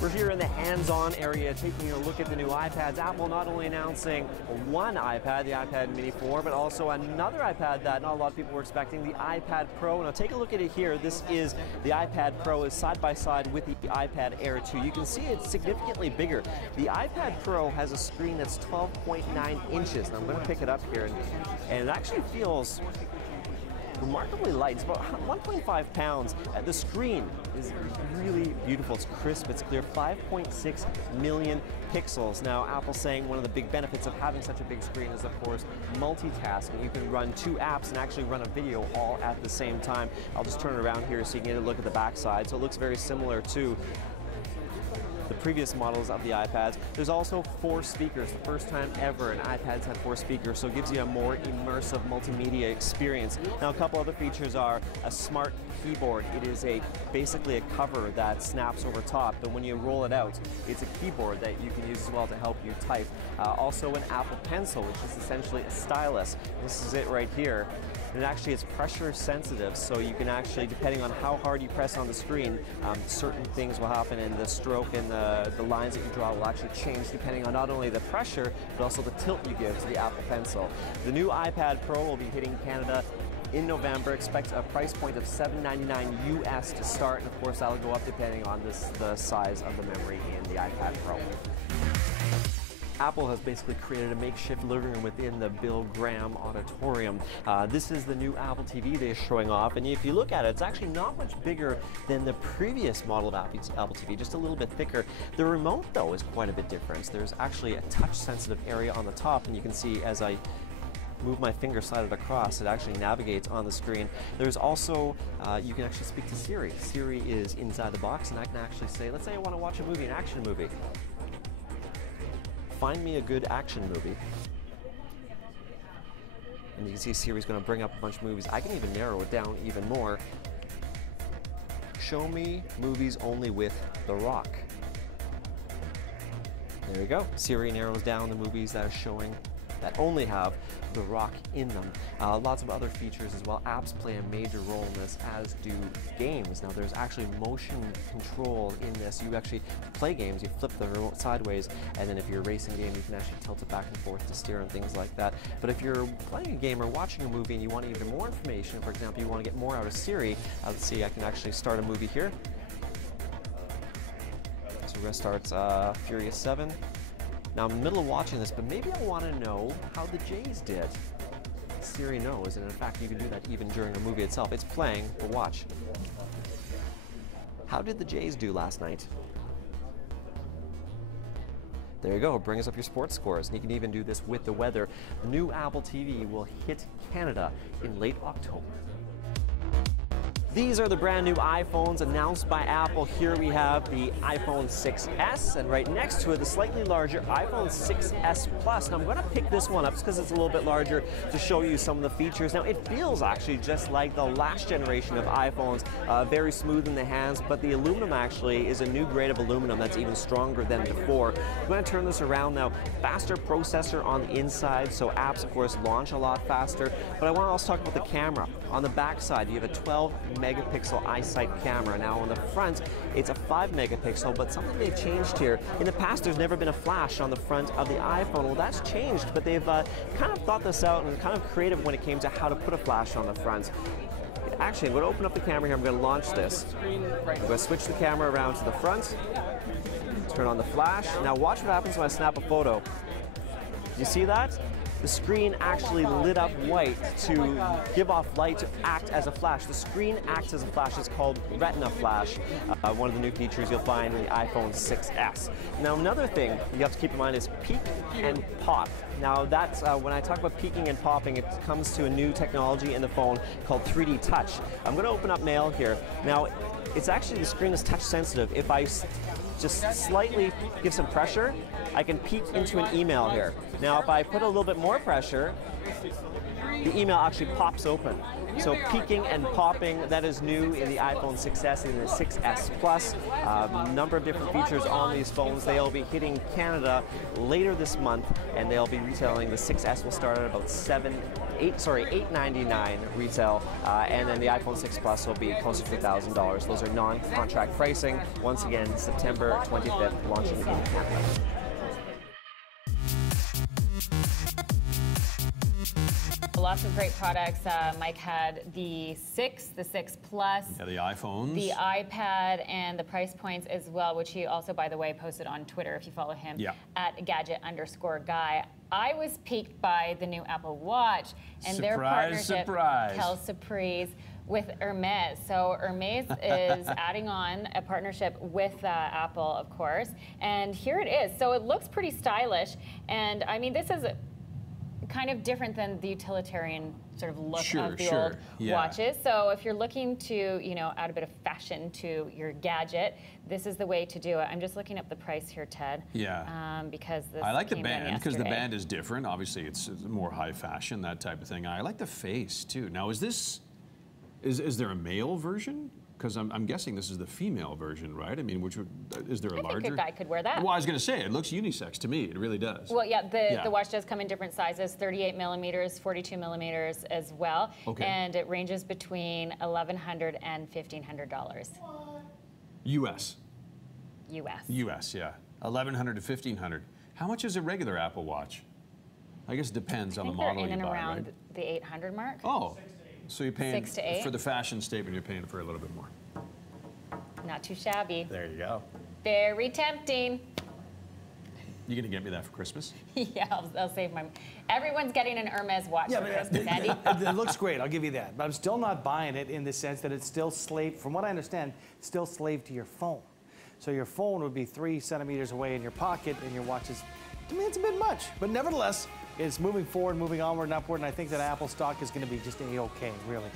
We're here in the hands-on area taking a look at the new iPads. Apple not only announcing one iPad, the iPad Mini 4, but also another iPad that not a lot of people were expecting, the iPad Pro. Now take a look at it here. This is the iPad Pro is side by side with the iPad Air 2. You can see it's significantly bigger. The iPad Pro has a screen that's 12.9 inches. Now I'm going to pick it up here, and it actually feels remarkably light. It's about 1.5 pounds. The screen is really beautiful. It's crisp, it's clear. 5.6 million pixels. Now, Apple's saying one of the big benefits of having such a big screen is, of course, multitasking. You can run two apps and actually run a video all at the same time. I'll just turn it around here so you can get a look at the backside. So it looks very similar to the previous models of the iPads. There's also 4 speakers, the first time ever an iPad's had 4 speakers, so it gives you a more immersive multimedia experience. Now, a couple other features are a smart keyboard. It is basically a cover that snaps over top, but when you roll it out, it's a keyboard that you can use as well to help you type. Also an Apple Pencil, which is essentially a stylus. This is it right here. And actually it's pressure sensitive, so you can actually, depending on how hard you press on the screen, certain things will happen, and the stroke and the lines that you draw will actually change depending on not only the pressure, but also the tilt you give to the Apple Pencil. The new iPad Pro will be hitting Canada in November. Expect a price point of $799 US to start, and of course that'll go up depending on the size of the memory in the iPad Pro. Apple has basically created a makeshift living room within the Bill Graham Auditorium. This is the new Apple TV they're showing off, and if you look at it, it's actually not much bigger than the previous model of Apple TV, just a little bit thicker. The remote, though, is quite a bit different. There's actually a touch-sensitive area on the top, and you can see as I move my finger slided across, it actually navigates on the screen. There's also, you can actually speak to Siri. Siri is inside the box, and I can actually say, let's say I want to watch a movie, an action movie. Find me a good action movie. And you can see Siri's going to bring up a bunch of movies. I can even narrow it down even more. Show me movies only with The Rock. There you go. Siri narrows down the movies that are showing that only have The Rock in them. Lots of other features as well. Apps play a major role in this, as do games. Now there's actually motion control in this. You actually play games, you flip the remote sideways, and then if you're a racing game, you can actually tilt it back and forth to steer and things like that. But if you're playing a game or watching a movie and you want even more information, for example, you want to get more out of Siri, let's see, I can actually start a movie here. So we're going to start Furious 7. Now I'm in the middle of watching this, but maybe I want to know how the Jays did. Siri knows, and in fact you can do that even during a movie itself. It's playing, but watch. How did the Jays do last night? There you go, bring us up your sports scores. And you can even do this with the weather. The new Apple TV will hit Canada in late October. These are the brand new iPhones announced by Apple. Here we have the iPhone 6s, and right next to it, the slightly larger iPhone 6s Plus. Now I'm going to pick this one up just because it's a little bit larger to show you some of the features. Now it feels actually just like the last generation of iPhones, very smooth in the hands, but the aluminum actually is a new grade of aluminum that's even stronger than before. I'm going to turn this around now. Faster processor on the inside, so apps of course launch a lot faster, but I want to also talk about the camera. On the back side, you have a 12 megapixel iSight camera. Now on the front, it's a 5 megapixel, but something they've changed here. In the past, there's never been a flash on the front of the iPhone. Well, that's changed, but they've kind of thought this out and kind of creative when it came to how to put a flash on the front. Actually, I'm going to open up the camera here. I'm going to launch this. I'm going to switch the camera around to the front, turn on the flash. Now watch what happens when I snap a photo. You see that? The screen actually lit up white to give off light to act as a flash. The screen acts as a flash. It's called Retina Flash, one of the new features you'll find in the iPhone 6s. Now another thing you have to keep in mind is peak and pop. Now that's, when I talk about peaking and popping, it comes to a new technology in the phone called 3D Touch. I'm going to open up Mail here. Now it's actually, the screen is touch sensitive. If I just slightly give some pressure, I can peek into an email here. Now if I put a little bit more pressure, the email actually pops open. So peaking and popping, that is new in the iPhone 6s and the 6s Plus. A number of different features on these phones. They'll be hitting Canada later this month, and they'll be retailing. The 6s will start at about $899 retail, and then the iPhone 6 Plus will be closer to $1,000. Those are non-contract pricing. Once again, September 25th, launching in Canada. Lots of great products. Mike had the 6 Plus, yeah, the iPhones, the iPad, and the price points as well, which he also, by the way, posted on Twitter if you follow him, at @gadget_guy. I was piqued by the new Apple Watch and their partnership, Quelle Surprise, with Hermes. So Hermes is adding on a partnership with Apple, of course, and here it is. So it looks pretty stylish, and I mean, this is kind of different than the utilitarian sort of look of the old watches. So if you're looking to, you know, add a bit of fashion to your gadget, this is the way to do it. I'm just looking up the price here, Ted. Yeah. Because this I like the came band in because the yesterday. band is different. Obviously, it's more high fashion, that type of thing. I like the face too. Now, is there a male version? Because I'm guessing this is the female version, right? I mean, is there a larger? I think a guy could wear that. Well, I was going to say, it looks unisex to me. It really does. Well, yeah, the watch does come in different sizes, 38 millimeters, 42 millimeters as well. Okay. And it ranges between $1,100 and $1,500. U.S. U.S. U.S., yeah. $1,100 to $1,500. How much is a regular Apple Watch? I guess it depends on the model you buy, in and around right? the 800 mark. Oh. So you're paying, 6 to 8? for the fashion statement, you're paying for a little bit more. Not too shabby. There you go. Very tempting. You gonna get me that for Christmas? Yeah, I'll save my... Everyone's getting an Hermes watch for Christmas, Andy. It looks great, I'll give you that. But I'm still not buying it in the sense that it's still slave, from what I understand, still slave to your phone. So your phone would be 3 centimeters away in your pocket, and your watch is, to me, it's a bit much. But nevertheless, it's moving forward, moving onward and upward, and I think that Apple stock is going to be just A-okay, really.